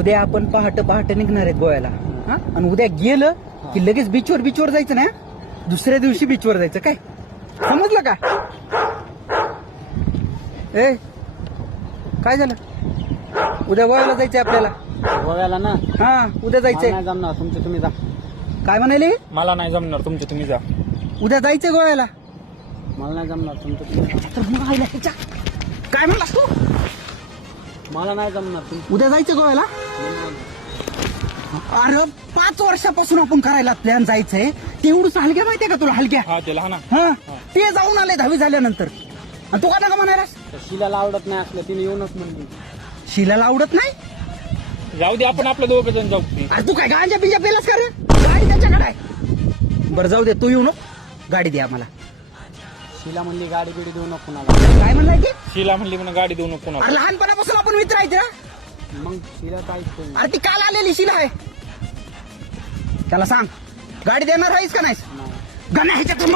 उद्या आपण पहाटे पहाटे निघणार आहेत गोव्याला. हा? आणि उद्या गेलं की लगेच बीचवर जायचं ना. दुसऱ्या दिवशी बीचवर जायचं. काय समजलं का? ए काय झालं? उद्या गोव्याला जायचंय आपल्याला. गोव्याला ना? हा उद्या जायचंय. नाही जमणार, तुमचे तुम्ही जा. काय म्हणाले? मला नाही जमणार, तुमचे तुम्ही जा. उद्या जायचंय गोव्याला. मला नाही जमणार, तुमचं तुम्ही जा. तर मग आईला त्याच्या काय म्हणलास तू? मला नाही जमणार, उद्या जायचं गोव्याला. अरे 5 वर्षापासून आपण करायला प्लॅन जायचंय. तेवढंच हलक्या माहितीये का तुला? हलक्या हा ते लहान हा ते जाऊन आले 10वी झाल्यानंतर. आणि तू का नका म्हणायलास? शिलाला आवडत नाही असलं, तिने येऊनच म्हणली. शिलाला आवडत नाही. जाऊ दे, आपण आपलं दोघं जण जाऊ. अरे तू काय गांजा पिंजा पेलास का रे? गाडी त्याच्याकडे आहे. बरं जाऊ दे, तू येऊ नको. गाडी दे आम्हाला. शिला म्हणली गाडी बिडी देऊ नको कुणाला. काय म्हणलाय ते? शिला म्हणली म्हणून गाडी देऊ नको कोणाला. अरे लहानपणापासून आपण मित्र आहेत ना. मग शिला काय अरे ती काल आलेली शिला आहे. त्याला सांग गाडी देणार आहेस का नाहीस? नाही. गाण्या ह्याच्यात